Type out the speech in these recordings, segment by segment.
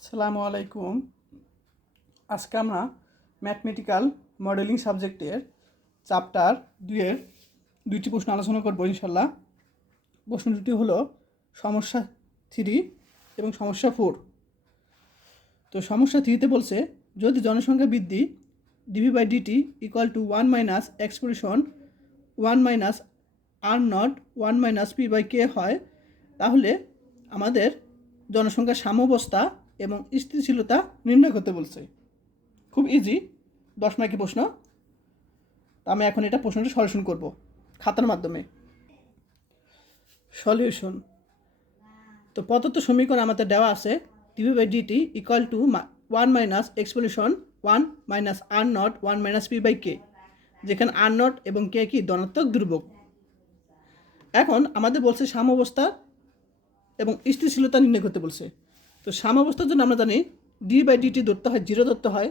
আসসালামু আলাইকুম। আজকে আমরা ম্যাথমেটিক্যাল মডেলিং সাবজেক্টের চ্যাপ্টার দুইয়ের দুইটি প্রশ্ন আলোচনা করব ইনশাল্লাহ প্রশ্ন দুটি হলো সমস্যা থ্রি এবং সমস্যা ফোর তো সমস্যা থ্রিতে বলছে, যদি জনসংখ্যা বৃদ্ধি DV by DT equal to one minus expression one minus R naught one minus P by K হয়, তাহলে আমাদের জনসংখ্যার সাম্যাবস্থা এবং স্থিতিশীলতা নির্ণয় করতে বলছে। খুব ইজি দশ মার্কি প্রশ্ন। আমি এখন এটা প্রশ্নটা সলিউশন করব, খাতার মাধ্যমে। সলিউশন তো প্রদত্ত সমীকরণ আমাদের দেওয়া আছে DV by DT equal to one minus explosion one minus R naught one minus P by K যেখানে আর নট এবং কে কি ধনাত্মক দুর্ভোগ এখন আমাদের বলছে সাম্যাবস্থা এবং স্থিতিশীলতা নির্ণয় করতে বলছে। তো সাম্যাবস্থার জন্য আমরা জানি ডি বাই ডিটি ধরতে হয় জিরো ধরতে হয়।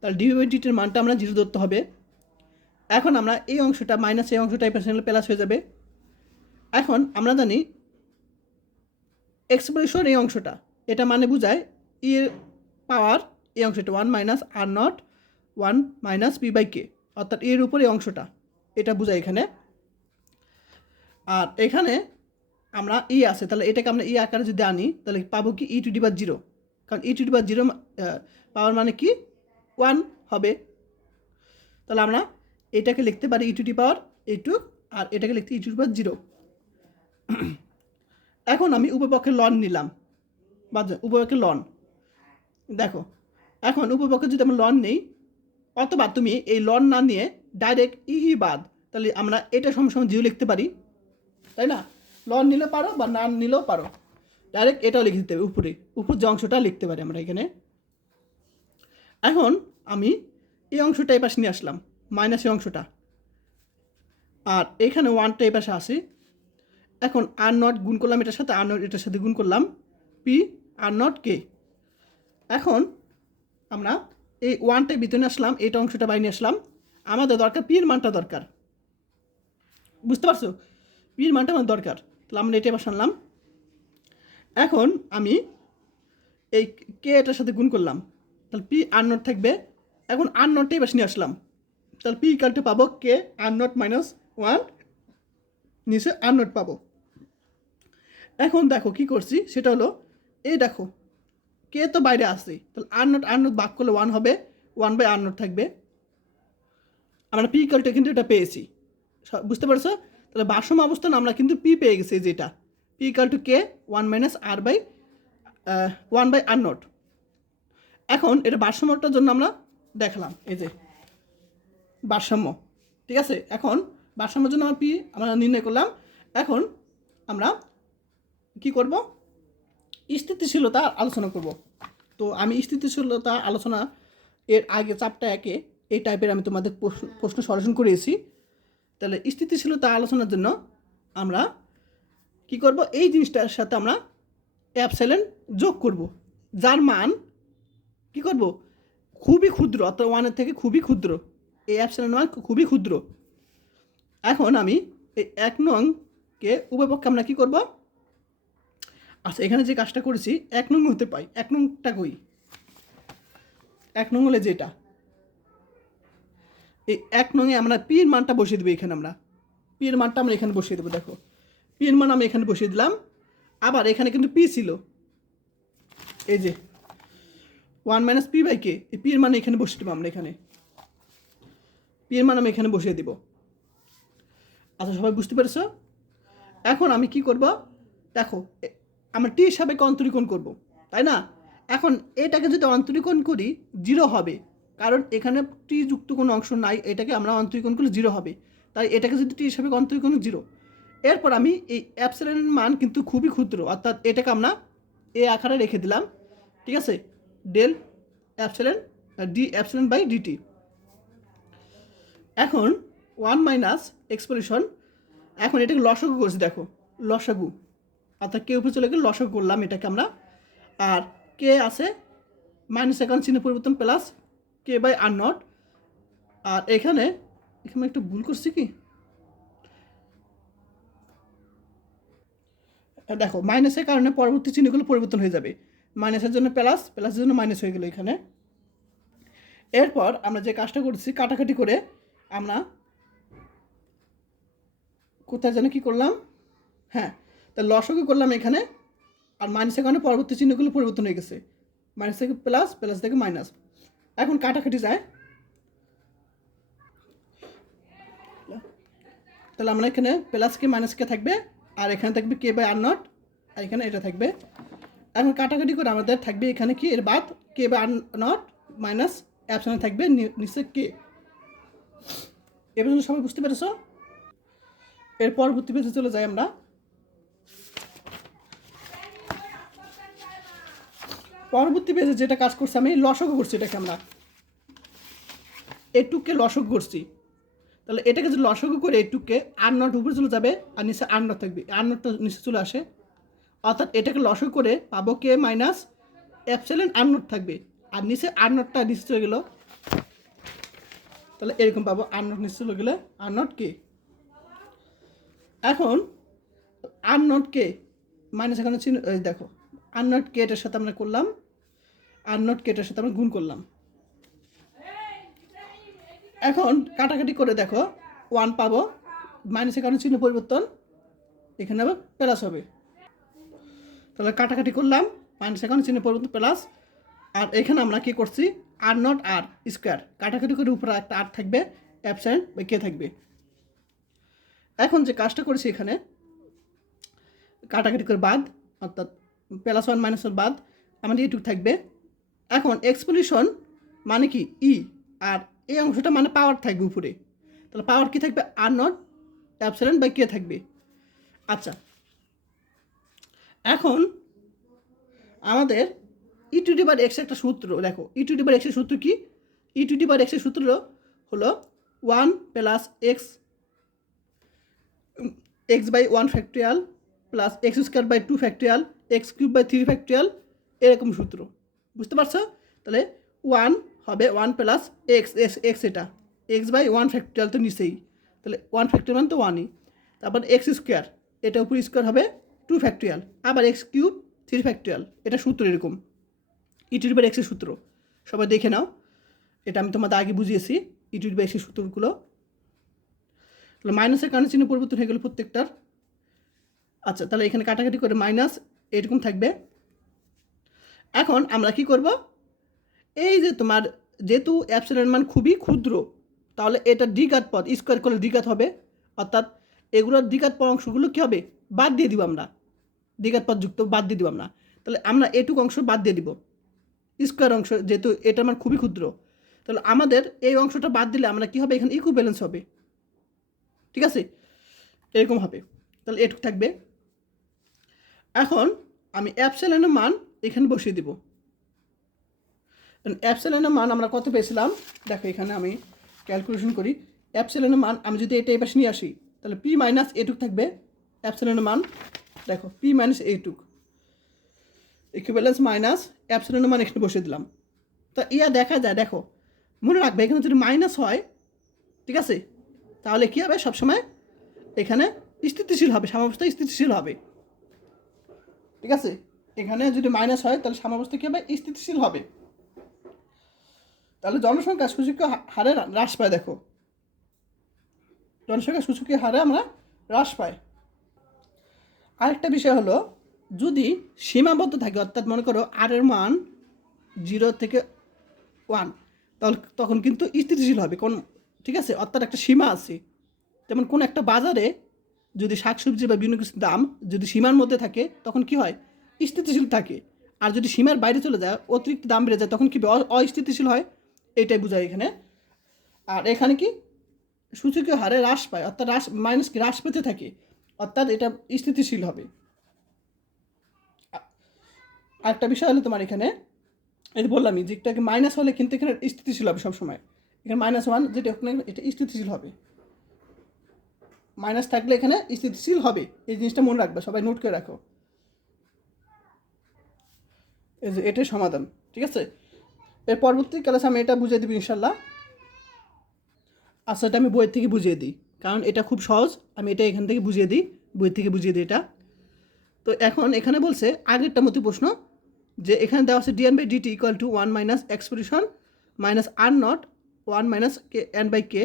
তাহলে ডি বাই ডিটির মানটা আমরা জিরো ধরতে হবে। এখন আমরা এই অংশটা মাইনাস এই অংশটা পার্সেন্ট প্লাস হয়ে যাবে। এখন আমরা জানি এক্সপ্রেশন এই অংশটা, এটা মানে বোঝায় ই পাওয়ার এই অংশটা one minus R naught one minus P by K অর্থাৎ এর উপর এই অংশটা, এটা বোঝায় এখানে। আর এখানে আমরা ই আছে, তাহলে এটাকে আমরা ই আকারে যদি আনি, তাহলে পাবো কি ই টু ডি জিরো। কারণ E to the zero power মানে কি? ওয়ান হবে। তাহলে আমরা এটাকে লিখতে পারি E to the power two, আর এটাকে লিখতে ই টু ডি জিরো। এখন আমি উপপক্ষে লন নিলাম। বা উপপক্ষে লন দেখো, এখন উপপক্ষে যদি আমরা লন নেই, অথবা তুমি এই লন না নিয়ে ডাইরেক্ট ই বাদ, তাহলে আমরা এটা সঙ্গে সঙ্গে জিরো লিখতে পারি। তাই না? লন নিলে পারো বা না নিলেও পারো। ডাইরেক্ট এটাও লিখে দিতে হবে উপরে। উপর যে অংশটা লিখতে পারি আমরা এখানে। এখন আমি এই অংশটা এই পাশে নিয়ে আসলাম মাইনাস এই অংশটা। আর এখানে ওয়ানটা এই পাশে আসি এখন আর নট গুণ করলাম এটার সাথে আর নট এটার সাথে গুণ করলাম পি আর নট কে এখন আমরা এই ওয়ানটায় ভিতরে আসলাম, এইটা অংশটা বাইরে আসলাম। আমাদের দরকার পির মানটা দরকার। বুঝতে পারছ? পির মানটা আমার দরকার। তাহলে আমরা এটা এবার আনলাম এখন আমি এই কে এটার সাথে গুণ করলাম। তাহলে পি আর নট থাকবে। এখন আর নটটা এবার নিয়ে আসলাম। তাহলে পি কালটা পাবো K R naught minus one নিচে আর নট পাবো। এখন দেখো কি করছি, সেটা হলো, এই দেখো, কে তো বাইরে আসছে তাহলে আর নট আর নট বাক করলে ওয়ান হবে ওয়ান বাই আর নট থাকবে। আমরা পি কালটা কিন্তু এটা পেয়েছি। বুঝতে পারছ? তাহলে ভারসাম্য অবস্থান আমরা কিন্তু পি পেয়ে গেছি যেটা। P equal to K one minus R by one by R naught এখন এটা ভারসাম্যটার জন্য আমরা দেখালাম এই যে ভারসাম্য। ঠিক আছে? এখন ভারসাম্যের জন্য আমরা পি আমরা নির্ণয় করলাম। এখন আমরা কি করব? স্থিতিশীলতা আলোচনা করব। তো আমি স্থিতিশীলতা আলোচনা এর আগে চাপটা একে, এই টাইপের আমি তোমাদের প্রশ্ন প্রশ্ন সলিউশন করিয়েছি। তাহলে স্থিতিশীলতা আলোচনার জন্য আমরা কি করব? এই জিনিসটার সাথে আমরা অ্যাপসাইলেন যোগ করব। যার মান কি করব? খুবই ক্ষুদ্র, অর্থাৎ ওয়ানের থেকে খুবই ক্ষুদ্র। এই অ্যাপসাইলেন মান খুবই ক্ষুদ্র। এখন আমি এই এক নংকে উভয়পক্ষে আমরা কি করব? আচ্ছা এখানে যে কাজটা করেছি, এক নং হতে পাই। এক নংটা কই? এক নং হলে যেটা? এই এক নঙে আমরা পির মানটা বসিয়ে দেবো এখানে আমরা। পির মানটা আমরা এখানে বসিয়ে দেবো, দেখো। পির মান আমি এখানে বসিয়ে দিলাম। আবার এখানে কিন্তু পি ছিল। এই যে, one minus P by K, এই পির মান এখানে বসিয়ে দেবো আমরা এখানে। পির মান আমি এখানে বসিয়ে দিব। আচ্ছা সবাই বুঝতে পেরেছ? এখন আমি কি করব? দেখো আমরা টি হিসাবে অন্তরীকরণ করব, তাই না? এখন এটাকে যদি অন্তরীকরণ করি, জিরো হবে। কারণ এখানে টি যুক্ত কোনো অংশ নাই, এটাকে আমরা অন্তরীকরণ করলে জিরো হবে। তাই এটাকে যদি টি হিসাবে অন্তরীকরণ জিরো এরপর আমি এই অ্যাপসেলের মান কিন্তু খুবই ক্ষুদ্র, অর্থাৎ এটাকে আমরা এ আকারে রেখে দিলাম, ঠিক আছে? Del epsilon D epsilon by DT এখন ওয়ান মাইনাস এক্সপোলিউশন এখন এটাকে লসাগু করছি, দেখো, লসাগু। অর্থাৎ কে উপরে চলে গেলে লসাগু করলাম এটাকে আমরা। আর কে আছে মাইনাস অ্যাকাউন্ট চিহ্ন পরিবর্তন plus K by R naught আর এখানে এখানে একটু ভুল করছি কি? দেখো মাইনাসের কারণে পরবর্তী চিহ্নগুলো পরিবর্তন হয়ে যাবে। মাইনাসের জন্য প্লাস প্লাসের জন্য মাইনাস হয়ে গেল এখানে। এরপর আমরা যে কাজটা করছি, কাটাকাটি করে আমরা কোথায় যেন কী করলাম? হ্যাঁ তা লসকে করলাম এখানে। আর মাইনাসের কারণে পরবর্তী চিহ্নগুলো পরিবর্তন হয়ে গেছে। মাইনাস থেকে প্লাস প্লাস থেকে মাইনাস এখন কাটাকাটি যায়। তাহলে আমরা এখানে প্লাস কে মাইনাস কে থাকবে, আর এখানে থাকবে কে বাই আর নট আর এখানে এটা থাকবে। এখন কাটাকাটি করে আমাদের থাকবে এখানে কি? এর বাদ K by R naught minus অ্যাপশনে থাকবে, নি- নিচে কে এবার সবাই বুঝতে পেরেছ, এর পরবর্তী পেজে চলে যাই আমরা। পরবর্তী পেজে যেটা কাজ করছি আমি লসক করছি এটাকে আমরা। এটুককে লসক করছি তাহলে এটাকে যদি লসক করে এটুককে আর নট উপরে চলে যাবে আর নিচে আর নট থাকবে আর নটটা নিচে চলে আসে অর্থাৎ এটাকে লসক করে পাবো কে মাইনাস অ্যাপসেলেন আর নট থাকবে আর নিচে আর নটটা নিচে চলে গেল তাহলে এরকম পাবো আর নট নিচে চলে গেলে আর নট কে এখন আর নট কে মাইনাস এখানে চিহ্ন দেখো আর নট কে এটার সাথে আমরা করলাম আর নট কে এটার সাথে আমরা গুণ করলাম এখন কাটাকাটি করে দেখো ওয়ান পাবো মাইনাসের কারণে চিহ্ন পরিবর্তন, এখানে আবার প্লাস হবে। তাহলে কাটাকাটি করলাম মাইনাসের কারণে চিহ্ন পরিবর্তন প্লাস আর এখানে আমরা কি করছি? আর নট আর স্কোয়ার কাটাকাটি করে উপরে একটা আর থাকবে অ্যাবসেন্ট বা কে থাকবে? এখন যে কাজটা করেছি এখানে, কাটাকাটি করে বাদ, অর্থাৎ প্লাস ওয়ান মাইনাস ওয়ান বাদ, আমাদের এইটুকু থাকবে। এখন এক্সপলিউশন মানে কি? ই আর এই অংশটা মানে পাওয়ার থাকবে উপরে। তাহলে পাওয়ার কি থাকবে? আর নট অ্যাবসেলেন্ট বাই কে থাকবে। আচ্ছা। এখন আমাদের ই টু ডিবার এক্স একটা সূত্র, দেখো ই টু ডিবার এক্সের সূত্র কি? ই টু ডিবার এক্সের সূত্র হলো one plus X X by one factorial plus X square by two factorial X cube by three factorial এরকম সূত্র। বুঝতে পারছ? তাহলে ওয়ান হবে one plus X X X এটা। এক্স বাই ওয়ান ফ্যাক্টরিয়াল তো নিচেই। তাহলে ওয়ান ফ্যাক্টরিয়াল মানে তো ওয়ানই তারপর এক্স স্কোয়ার এটা উপর স্কোয়ার হবে টু ফ্যাক্টরিয়াল আবার এক্স কিউব থ্রি ফ্যাক্টরিয়াল এটা সূত্র এরকম। ইটুর বাই এক্সের সূত্র। সবাই দেখে নাও। এটা আমি তোমাদের আগে বুঝিয়েছি। ইটুর বাই এক্সের সূত্রগুলো। তাহলে মাইনাসের কারণে চিহ্ন পরিবর্তন হয়ে গেল প্রত্যেকটার। আচ্ছা তাহলে এখানে কাটাকাটি করে মাইনাস এরকম থাকবে। এখন আমরা কি করব? এই যে তোমার যেহেতু অ্যাপসিলের মান খুবই ক্ষুদ্র, তাহলে এটা দ্বিঘাত পদ স্কোয়ার করলে দ্বিঘাত হবে। অর্থাৎ এগুলোর দ্বিঘাত পদ অংশগুলো কী হবে? বাদ দিয়ে দিব আমরা। দ্বিঘাত পদ যুক্ত বাদ দিয়ে দিব আমরা। তাহলে আমরা এটুকু অংশ বাদ দিয়ে দিব। স্কোয়ার অংশ যেহেতু এটার মান খুবই ক্ষুদ্র, তাহলে আমাদের এই অংশটা বাদ দিলে আমরা কী হবে? এখানে ইকু ব্যালেন্স হবে। ঠিক আছে? এরকম হবে। তাহলে এটুকু থাকবে। এখন আমি অ্যাপসেলেনের মান এখানে বসিয়ে দিব। অ্যাপসেলেনের মান আমরা কত পেয়েছিলাম? দেখো এখানে আমি ক্যালকুলেশন করি। অ্যাপসেলেনের মান, আমি যদি এটা পাশে নিয়ে আসি, তাহলে পি মাইনাস এটুক থাকবে। অ্যাপসেলেনের মান, দেখো পি মাইনাস এইটুক ইকুইভ্যালেন্স মাইনাস অ্যাপসেলেনের মান এখানে বসিয়ে দিলাম। তা ইয়া দেখা যায়, দেখো, মনে রাখবে, এখানে যদি মাইনাস হয়, ঠিক আছে, তাহলে কী হবে? সবসময় এখানে স্থিতিশীল হবে, সাম্যাবস্থা স্থিতিশীল হবে। ঠিক আছে, এখানে যদি মাইনাস হয়, তাহলে সাম্যাবস্থা কী হবে? স্থিতিশীল হবে। তাহলে জনসংখ্যা সূচকীয় হারে হ্রাস পায়, দেখো। জনসংখ্যা সূচকীয় হারে আমরা হ্রাস পাই। আরেকটা বিষয় হলো, যদি সীমাবদ্ধ থাকে, অর্থাৎ মনে করো আর এর মান জিরো থেকে ওয়ান তাহলে তখন কিন্তু স্থিতিশীল হবে। কোন ঠিক আছে? অর্থাৎ একটা সীমা আছে। যেমন কোন একটা বাজারে যদি শাকসবজি বা বিভিন্ন কিছুর দাম যদি সীমার মধ্যে থাকে, তখন কি হয়? স্থিতিশীল থাকে। আর যদি সীমার বাইরে চলে যায়, অতিরিক্ত দাম বেড়ে যায়, তখন কি অস্থিতিশীল হয়? এটাই বোঝায় এখানে। আর এখানে কি? সূচকীয় হারে হ্রাস পায়, অর্থাৎ হ্রাস মাইনাস কি? হ্রাস পেতে থাকে, অর্থাৎ এটা স্থিতিশীল হবে। আরেকটা বিষয় হলো তোমার এখানে, এই যে বললামই যে একটাকে মাইনাস হলে কিন্তু এখানে স্থিতিশীল হবে সবসময়। এখানে মাইনাস ওয়ান যেটা ওখানে এটা স্থিতিশীল হবে। মাইনাস থাকলে এখানে স্থিতিশীল হবে, এই জিনিসটা মনে রাখবে, সবাই নোট করে রাখো। এটাই সমাধান, ঠিক আছে? এর পরবর্তী ক্লাসে আমি এটা বুঝিয়ে দেবো ইনশাল্লাহ আচ্ছা এটা আমি বইয়ের থেকে বুঝিয়ে দিই। কারণ এটা খুব সহজ, আমি এটা এখান থেকে বুঝিয়ে দিই, বইয়ের থেকে বুঝিয়ে দিই এটা। তো এখন এখানে বলছে, আগেরটা মতো প্রশ্ন, যে এখানে দেওয়া আছে DN by DT equal to one minus expression minus R naught one minus K N by K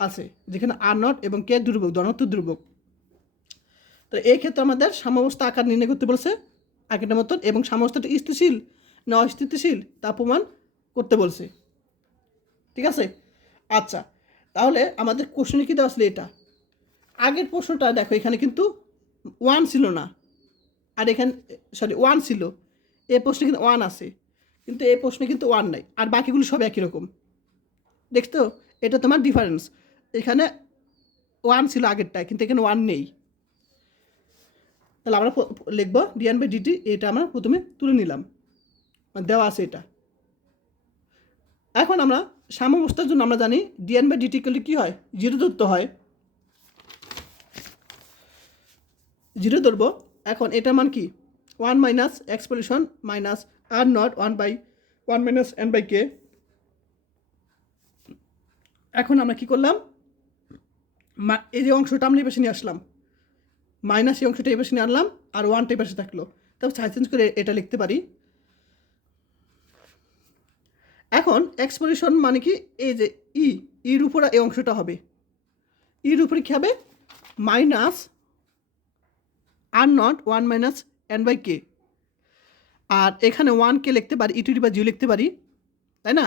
আছে, যেখানে আর নট এবং কে দুর্ভোগ ধনাত্মক দুর্ভোগ তো এই ক্ষেত্রে আমাদের সাম্যাবস্থা আকার নির্ণয় করতে বলছে আগেরটা মতন, এবং সাম্যাবস্থাটা স্থিতিশীল না অস্থিতিশীল তা প্রমাণ করতে বলছে। ঠিক আছে? আচ্ছা তাহলে আমাদের কোশ্চেনে কী দেওয়া ছিল এটা? আগের প্রশ্নটা দেখো, এখানে কিন্তু ওয়ান ছিল না। আর এখানে সরি ওয়ান ছিল। এ প্রশ্নে কিন্তু ওয়ান আছে। কিন্তু এই প্রশ্নে কিন্তু ওয়ান নাই। আর বাকিগুলো সব একই রকম। দেখছ? এটা তোমার ডিফারেন্স এখানে ওয়ান ছিল আগেরটায়, কিন্তু এখানে ওয়ান নেই। তাহলে আমরা লিখব ডিএন বাই ডিটি এটা আমরা প্রথমে তুলে নিলাম। মানে দেওয়া আছে এটা। এখন আমরা সাম্যাবস্থার জন্য আমরা জানি ডিএন বাই ডিটি করলে কী হয়? জিরো ধরতে হয়। জিরো ধরবো এখন এটা মান কি? One minus explosion minus R naught one by one minus N by K এখন আমরা কি করলাম? এই যে অংশটা আমরা এই নিয়ে আসলাম। মাইনাস এই অংশটা এই নিয়ে আনলাম, আর ওয়ানটা এই থাকল। তারপর সাইজ চেঞ্জ করে এটা লিখতে পারি। এখন এক্সপোজিশন মানে কি? এই যে ই, ইর উপরে এই অংশটা হবে। ইর উপরে কী হবে? Minus R naught one minus N by K আর এখানে ওয়ান কে লিখতে পারি ই টু বা জিও লিখতে পারি, তাই না?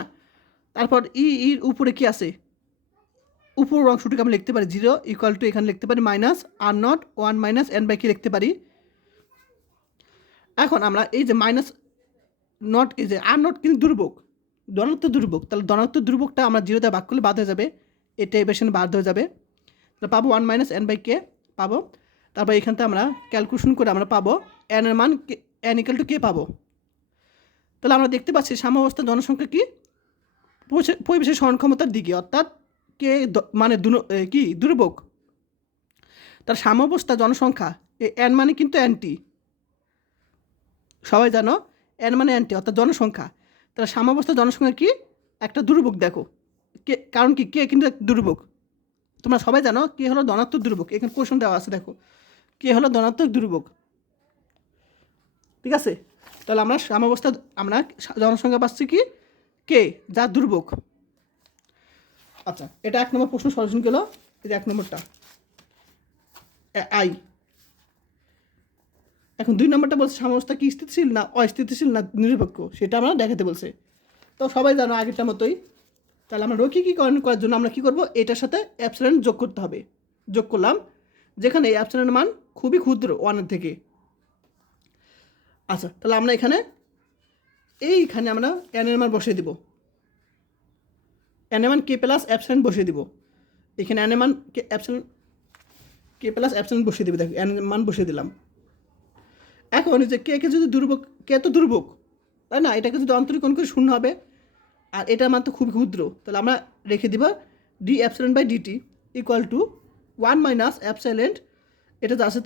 তারপর ই, ইর উপরে কি আছে? উপর অংশটিকে আমি লিখতে পারি জিরো ইকুয়াল টু এখানে লিখতে পারি minus R naught one minus N by K লিখতে পারি। এখন আমরা এই যে মাইনাস নট এই যে আর নট কিন্তু দুর্ভোগ। ধনাত্মক দুর্ভোগ তাহলে ধনাত্মক দুর্ভোগটা আমরা জিরোতে ভাগ করলে বাদ হয়ে যাবে। এটা এবার বাদ হয়ে যাবে। তাহলে পাবো one minus N by K পাবো। তারপর এখান থেকে আমরা ক্যালকুলেশন করে আমরা পাবো এর মান এন ইকাল টু কে পাবো। তাহলে আমরা দেখতে পাচ্ছি সাম্যাবস্থার জনসংখ্যা কি? পরিবেশের সহন ক্ষমতার দিকে, অর্থাৎ কে মানে কি? দুর্ভোগ তার সাম্যাবস্থা জনসংখ্যা, এ এন মানে কিন্তু অ্যান্টি সবাই জানো? এন মানে অ্যান্টি অর্থাৎ জনসংখ্যা। তাহলে সাম্যাবস্থা জনসংখ্যা কি? একটা দুর্ভোগ দেখো। কে, কারণ কি? কে কিন্তু দুর্ভোগ? তোমরা সবাই জানো কে হলো ধনাত্মক দুর্ভোগ? এখানে কোশ্চেন দেওয়া আছে, দেখো। কে হলো ধনাত্মক দুর্ভোগ? ঠিক আছে? তাহলে আমরা সাম্যাবস্থা, আমরা জনসংখ্যা পাচ্ছি কি? কে? যা দুর্ভোগ। আচ্ছা এটা এক নম্বর প্রশ্ন সলিউশন গেল। এই যে এক নম্বরটা। আই। এখন দুই নম্বরটা বলছে সাম্যাবস্থা কি স্থিতিশীল না অস্থিতিশীল না নিরপেক্ষ? সেটা আমরা দেখাতে বলছে। তো সবাই জানো আগেরটার মতোই। তাহলে আমরা রৈখিকীকরণ করার জন্য আমরা কি করব? এটার সাথে অ্যাপসেলেন যোগ করতে হবে। যোগ করলাম, যেখানে এই অ্যাপসেলেনের মান খুবই ক্ষুদ্র ওয়ানের থেকে। আচ্ছা তাহলে আমরা এখানে, এইখানে আমরা এন এর মান বসিয়ে দিব। এন এর মান কে প্লাস অ্যাপসেলেন্ট বসিয়ে দিব। এখানে এন এর মান কে অ্যাপসেলেন্ট কে প্লাস অ্যাপসেলেন্ট বসিয়ে দিবে। দেখো এন মান বসিয়ে দিলাম। এখন যে কে কে যদি দুর্ভোগ, কে তো দুর্ভোগ? তাই না? এটাকে যদি অন্তরীকরণ করে শূন্য হবে, আর এটার মান তো খুব ক্ষুদ্র, তাহলে আমরা রেখে দিব D epsilon by DT equal to one minus epsilon এটা যা আছে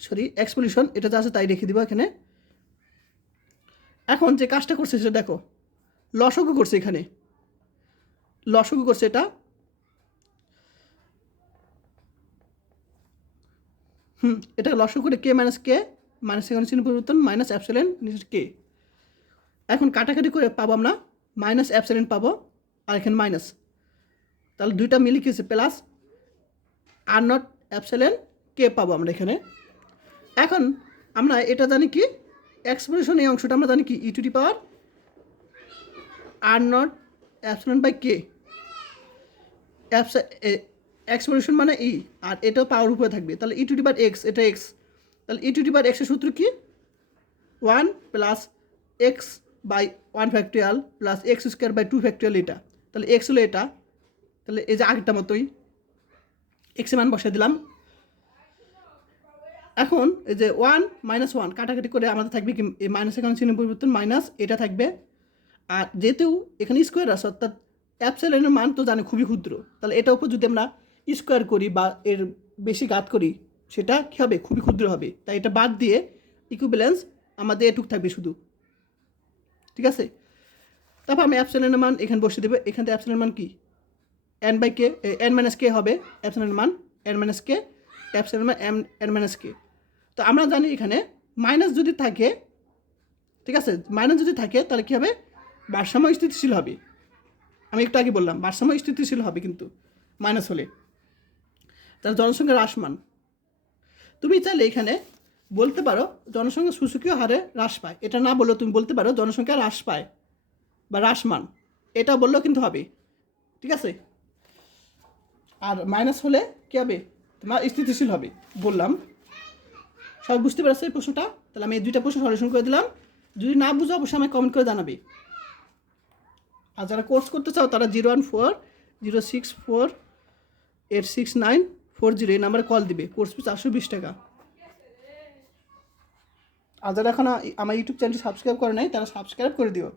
সরি এক্সপলিউশন এটা যা আছে তাই রেখে দিব এখানে। এখন যে কাজটা করছে সেটা দেখো, লসগু করছে এখানে। লসগু করছে এটা, হুম, এটা লসগু করে কে মাইনাস কে মাইনাস সেখানে চিহ্ন পরিবর্তন, মাইনাস অ্যাপসেলেন্ট নিচে কে? এখন কাটাকাটি করে পাবো আমরা, মাইনাস অ্যাপসেলেন্ট পাবো, আর এখানে মাইনাস। তাহলে দুইটা মিলে কি প্লাস আর নট অ্যাপসেলেন্ট কে পাবো আমরা এখানে? এখন আমরা এটা জানি কি? এক্সপ্রেশন এই অংশটা আমরা জানি কি? E to the power R naught epsilon by K expression মানে ই আর এটাও পাওয়ার উপরে থাকবে। তাহলে E to the power X এটা এক্স তাহলে ই টু ডি পাওয়ার এক্সের সূত্র কি? One plus X by one factorial plus X square by two factorial এটা। তাহলে এক্স হলো এটা। তাহলে এই যে আগেরটা মতোই এক্স মান বসে দিলাম। এখন এই যে ওয়ান মাইনাস ওয়ান কাটাকাটি করে আমাদের থাকবে কি, এই মাইনাস এখানে চিহ্ন পরিবর্তন মাইনাস এটা থাকবে। আর যেহেতু এখানে স্কোয়ার আছে, অর্থাৎ অ্যাপসেলেনের মান তো জানে খুবই ক্ষুদ্র। তাহলে এটার উপর যদি আমরা স্কোয়ার করি বা এর বেশি গাত করি সেটা কী হবে? খুবই ক্ষুদ্র হবে। তাই এটা বাদ দিয়ে ইকুইব্যালেন্স আমাদের এটুক থাকবে শুধু। ঠিক আছে? তারপর আমি অ্যাপসেলেনের মান এখানে বসে দেবো। এখান থেকে অ্যাপসেলের মান কি? N by K N minus K হবে অ্যাপসেলের মান। এন মাইনাস কে অ্যাপসেলের মান এম এন মাইনাস কে তো আমরা জানি এখানে মাইনাস যদি থাকে, ঠিক আছে? মাইনাস যদি থাকে, তাহলে কী হবে? ভারসাম্য স্থিতিশীল হবে। আমি একটু আগে বললাম, ভারসাম্য স্থিতিশীল হবে কিন্তু মাইনাস হলে। তার জনসংখ্যা হ্রাসমান। তুমি চাইলে এখানে বলতে পারো জনসংখ্যা সূচকীয় হারে হ্রাস পায়। এটা না বললেও তুমি বলতে পারো জনসংখ্যা হ্রাস পায় বা হ্রাসমান এটা বললেও কিন্তু হবে। ঠিক আছে? আর মাইনাস হলে কী হবে? তোমার স্থিতিশীল হবে, বললাম। সব বুঝতে পারছ এই প্রশ্নটা? তাহলে আমি এই দুইটা প্রশ্ন সলিউশন করে দিলাম। যদি না বুঝো, অবশ্যই আমাকে কমেন্ট করে জানাবে। আর যারা কোর্স করতে চাও, তারা zero one four zero six four eight six nine four zero এই নাম্বারে কল দিবে। কোর্স ফি চারশো বিশ টাকা। আর যারা এখন আমার ইউটিউব চ্যানেলটি সাবস্ক্রাইব করে নাই, তারা সাবস্ক্রাইব করে দিও।